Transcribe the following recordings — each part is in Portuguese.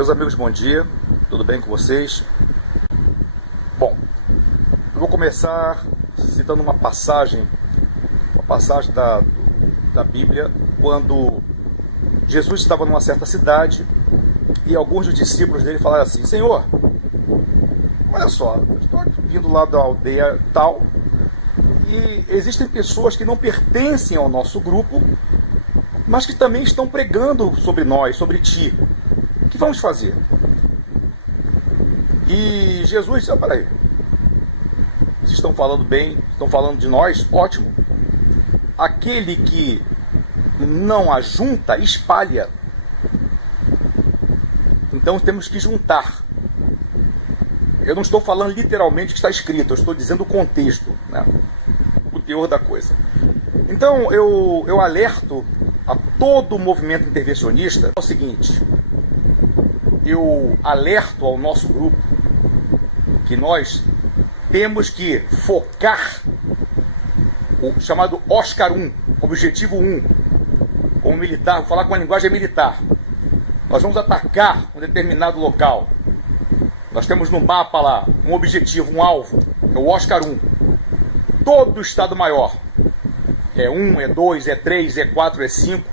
Meus amigos, bom dia, tudo bem com vocês? Bom, eu vou começar citando uma passagem da Bíblia, quando Jesus estava numa certa cidade e alguns dos discípulos dele falaram assim: Senhor, olha só, eu estou vindo lá da aldeia tal e existem pessoas que não pertencem ao nosso grupo, mas que também estão pregando sobre nós, sobre ti. O que vamos fazer? E Jesus disse: peraí, vocês estão falando bem, estão falando de nós, ótimo. Aquele que não ajunta, espalha. Então temos que juntar. Eu não estou falando literalmente o que está escrito, eu estou dizendo o contexto, né? O teor da coisa. Então eu alerto a todo o movimento intervencionista é o seguinte: eu alerto ao nosso grupo que nós temos que focar o chamado Oscar 1, objetivo 1, como militar, vou falar com a linguagem militar. Nós vamos atacar um determinado local. Nós temos no mapa lá um objetivo, um alvo, é o Oscar 1. Todo o Estado-Maior, é 1, é 2, é 3, é 4, é 5,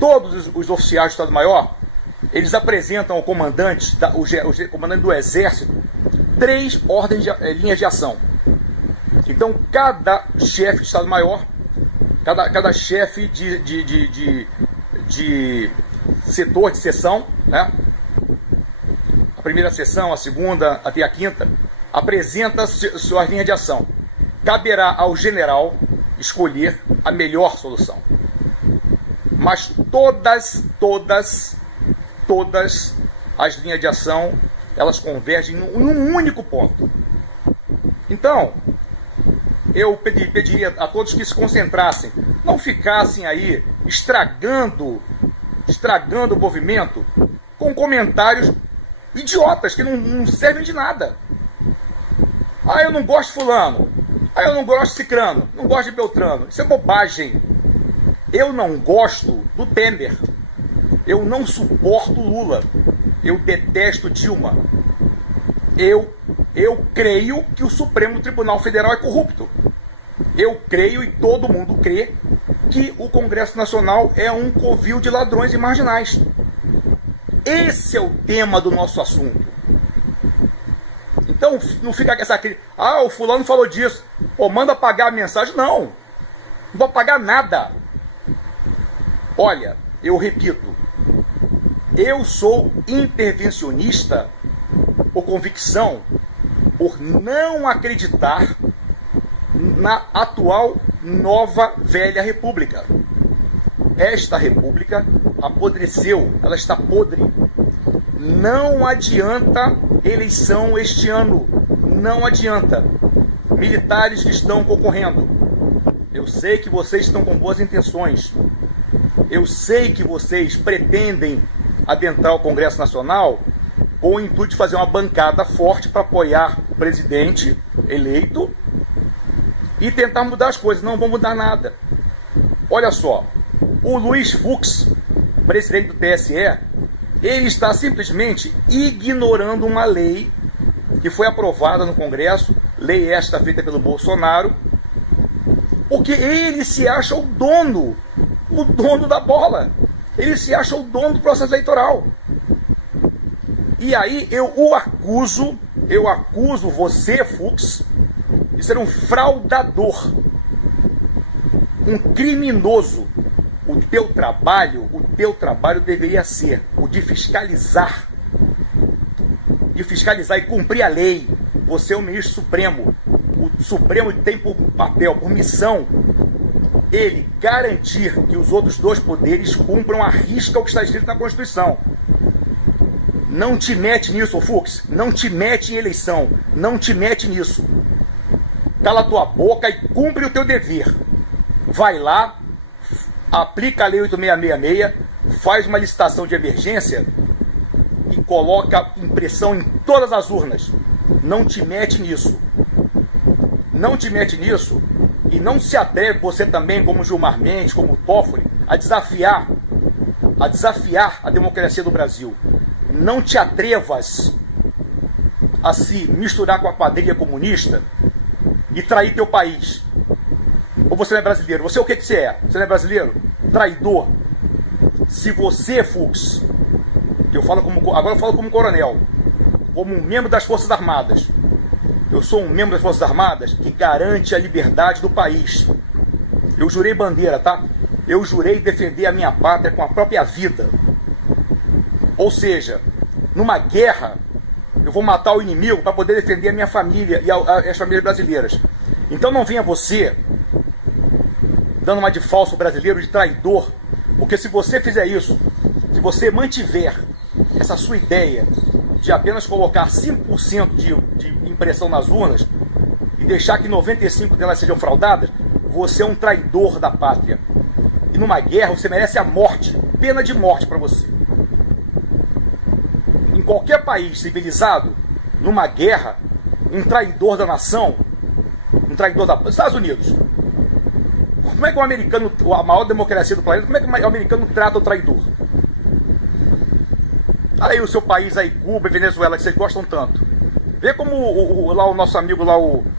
todos os oficiais do Estado-Maior, eles apresentam ao comandante, o comandante do Exército, 3 ordens linhas de ação. Então, cada chefe de Estado-Maior, cada chefe de setor, de seção, né? A primeira seção, a segunda, até a quinta, apresenta suas linhas de ação. Caberá ao general escolher a melhor solução. Mas todas as linhas de ação, elas convergem num único ponto. Então, eu pediria a todos que se concentrassem, não ficassem aí estragando o movimento com comentários idiotas que não servem de nada. Ah, eu não gosto de fulano. Ah, eu não gosto de cicrano. Não gosto de beltrano. Isso é bobagem. Eu não gosto do Temer. Eu não suporto Lula. Eu detesto Dilma. Eu creio que o Supremo Tribunal Federal é corrupto. Eu creio, e todo mundo crê, que o Congresso Nacional é um covil de ladrões e marginais. Esse é o tema do nosso assunto. Então não fica com essa crítica: ah, o fulano falou disso, pô, manda apagar a mensagem. Não vou apagar nada. Olha, eu repito, eu sou intervencionista por convicção, por não acreditar na atual nova velha república. Esta república apodreceu, ela está podre. Não adianta eleição este ano, não adianta. Militares que estão concorrendo, eu sei que vocês estão com boas intenções, eu sei que vocês pretendem adentrar o Congresso Nacional com o intuito de fazer uma bancada forte para apoiar o presidente eleito e tentar mudar as coisas. Não vão mudar nada. Olha só, o Luiz Fux, presidente do TSE, ele está simplesmente ignorando uma lei que foi aprovada no Congresso, lei esta feita pelo Bolsonaro, porque ele se acha o dono da bola. Ele se acha o dono do processo eleitoral. E aí eu acuso você, Fux, de ser um fraudador, um criminoso. O teu trabalho deveria ser o de fiscalizar e cumprir a lei. Você é o ministro Supremo. O Supremo tem por papel, por missão, ele garantir que os outros dois poderes cumpram à risca o que está escrito na Constituição. Não te mete nisso, Fux. Não te mete em eleição. Não te mete nisso. Cala tua boca e cumpre o teu dever. Vai lá, aplica a lei 8666, faz uma licitação de emergência e coloca impressão em todas as urnas. Não te mete nisso. Não te mete nisso e não se atreve você também, como Gilmar Mendes, como Toffoli, a desafiar a democracia do Brasil. não te atrevas a se misturar com a quadrilha comunista e trair teu país. Ou você não é brasileiro? Você o que você é? Você não é brasileiro? Traidor. Se você, Fux, agora eu falo como coronel, como um membro das Forças Armadas, eu sou um membro das Forças Armadas que garante a liberdade do país. Eu jurei bandeira, tá? Eu jurei defender a minha pátria com a própria vida. Ou seja, numa guerra, eu vou matar o inimigo para poder defender a minha família e as famílias brasileiras. Então não venha você dando uma de falso brasileiro, de traidor, porque se você fizer isso, se você mantiver essa sua ideia de apenas colocar 5% de impressão nas urnas e deixar que 95% delas sejam fraudadas, você é um traidor da pátria. E numa guerra você merece a morte, pena de morte para você. Em qualquer país civilizado, numa guerra, um traidor da nação, um traidor da... Estados Unidos. Como é que o americano, a maior democracia do planeta, como é que o americano trata o traidor? Olha aí o seu país aí, Cuba e Venezuela, que vocês gostam tanto. Vê como lá o nosso amigo lá, o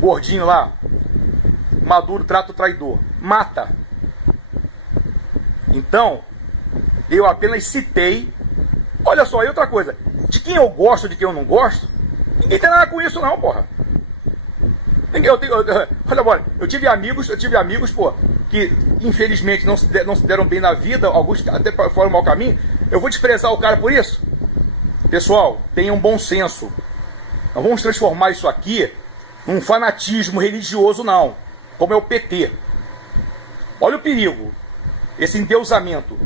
gordinho lá, Maduro, trata o traidor. Mata. Então, eu apenas citei. Olha só, e outra coisa. De quem eu gosto, de quem eu não gosto, ninguém tem nada com isso não, porra. Olha, eu tive amigos, pô, que infelizmente não se deram bem na vida, alguns até foram mau caminho. Eu vou desprezar o cara por isso? Pessoal, tenham bom senso. Não vamos transformar isso aqui num fanatismo religioso, não. Como é o PT. Olha o perigo. Esse endeusamento.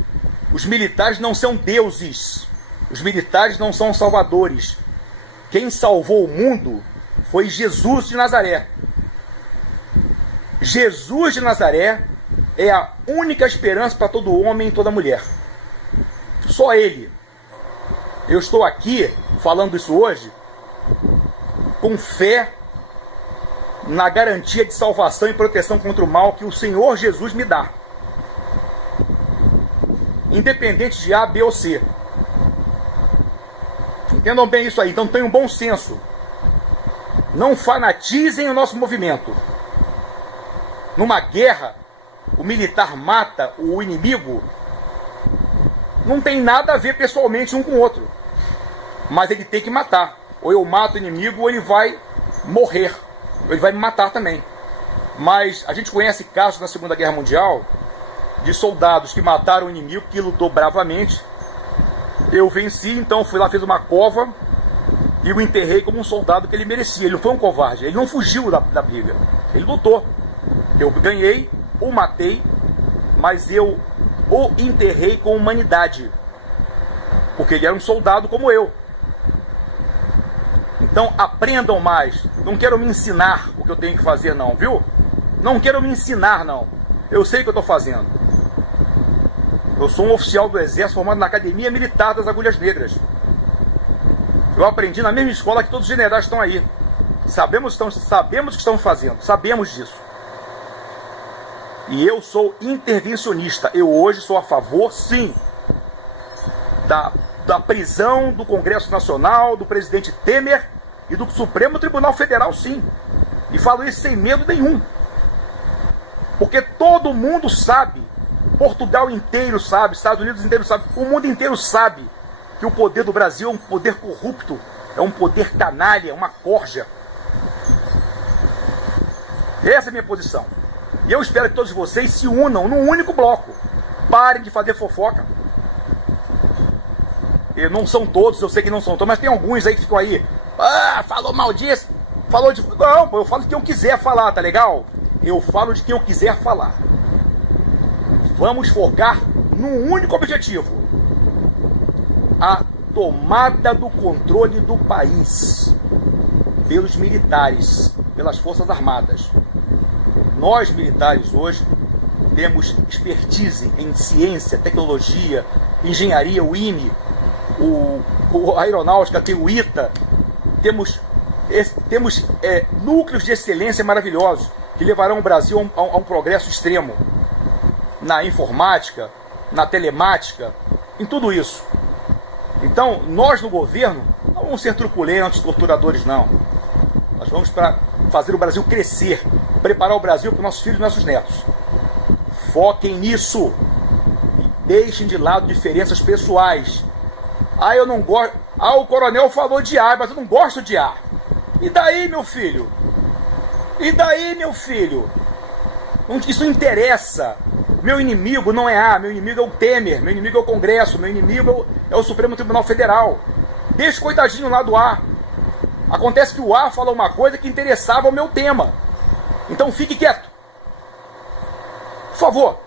Os militares não são deuses. Os militares não são salvadores. Quem salvou o mundo foi Jesus de Nazaré. Jesus de Nazaré é a única esperança para todo homem e toda mulher. Só Ele. Eu estou aqui falando isso hoje com fé na garantia de salvação e proteção contra o mal que o Senhor Jesus me dá. Independente de A, B ou C. Entendam bem isso aí. Então tenham bom senso. Não fanatizem o nosso movimento. Numa guerra, o militar mata o inimigo, não tem nada a ver pessoalmente um com o outro. Mas ele tem que matar. Ou eu mato o inimigo ou ele vai morrer. Ele vai me matar também. Mas a gente conhece casos na Segunda Guerra Mundial de soldados que mataram o inimigo, que lutou bravamente. Eu venci, então fui lá, fiz uma cova e o enterrei como um soldado que ele merecia. Ele não foi um covarde, ele não fugiu da briga. Ele lutou. Eu ganhei, o matei, mas eu o enterrei com humanidade. Porque ele era um soldado como eu. Então aprendam mais. Não quero me ensinar o que eu tenho que fazer não, viu? Não quero me ensinar não. Eu sei o que eu estou fazendo. Eu sou um oficial do Exército formado na Academia Militar das Agulhas Negras. Eu aprendi na mesma escola que todos os generais estão aí. Sabemos o que estamos fazendo. Sabemos disso. E eu sou intervencionista. Eu hoje sou a favor, sim, da prisão do Congresso Nacional, do presidente Temer e do Supremo Tribunal Federal, sim. E falo isso sem medo nenhum. Porque todo mundo sabe, Portugal inteiro sabe, Estados Unidos inteiro sabe, o mundo inteiro sabe que o poder do Brasil é um poder corrupto, é um poder canalha, uma corja. Essa é a minha posição. E eu espero que todos vocês se unam num único bloco. Parem de fazer fofoca. E não são todos, eu sei que não são todos, mas tem alguns aí que ficam aí. Ah, falou mal disso, falou de... Não, eu falo de quem eu quiser falar, tá legal? Eu falo de quem eu quiser falar. Vamos focar num único objetivo: a tomada do controle do país pelos militares, pelas Forças Armadas. Nós militares hoje temos expertise em ciência, tecnologia, engenharia, o IME, a aeronáutica, tem o ITA, temos núcleos de excelência maravilhosos que levarão o Brasil a um progresso extremo na informática, na telemática, em tudo isso. Então, nós no governo não vamos ser truculentos, torturadores, não. Nós vamos para fazer o Brasil crescer, preparar o Brasil para os nossos filhos e nossos netos. Foquem nisso e deixem de lado diferenças pessoais. Ah, eu não gosto. Ah, o coronel falou de ar, mas eu não gosto de ar. E daí, meu filho? E daí, meu filho? Isso não interessa. Meu inimigo não é A, meu inimigo é o Temer, meu inimigo é o Congresso, meu inimigo é o Supremo Tribunal Federal. Deixa o coitadinho lá do A. Acontece que o A fala uma coisa que interessava ao meu tema. Então fique quieto. Por favor.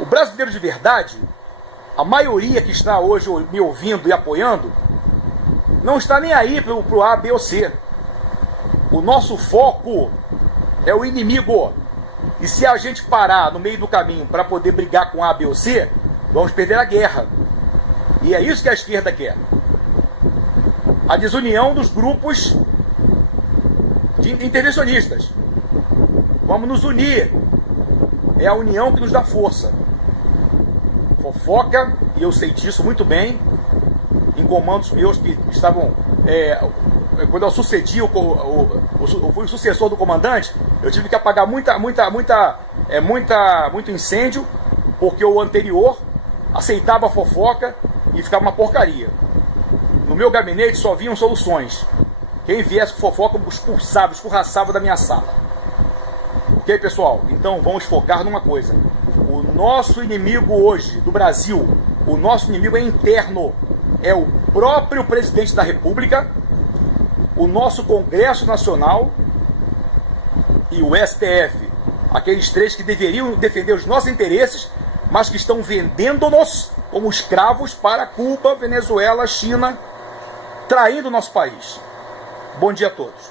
O brasileiro de verdade, a maioria que está hoje me ouvindo e apoiando, não está nem aí pro A, B ou C. O nosso foco é o inimigo. E se a gente parar no meio do caminho para poder brigar com A, B ou C, vamos perder a guerra. E é isso que a esquerda quer. A desunião dos grupos de intervencionistas. Vamos nos unir. É a união que nos dá força. Fofoca, e eu sei disso muito bem, em comandos meus que estavam... quando eu sucedi, eu fui o sucessor do comandante, eu tive que apagar muito incêndio, porque o anterior aceitava a fofoca e ficava uma porcaria. No meu gabinete só vinham soluções. Quem viesse com fofoca expulsava, escorraçava da minha sala. Ok, pessoal? Então vamos focar numa coisa. O nosso inimigo hoje, do Brasil, o nosso inimigo é interno. É o próprio presidente da República, o nosso Congresso Nacional e o STF. Aqueles três que deveriam defender os nossos interesses, mas que estão vendendo-nos como escravos para Cuba, Venezuela, China, traindo o nosso país. Bom dia a todos.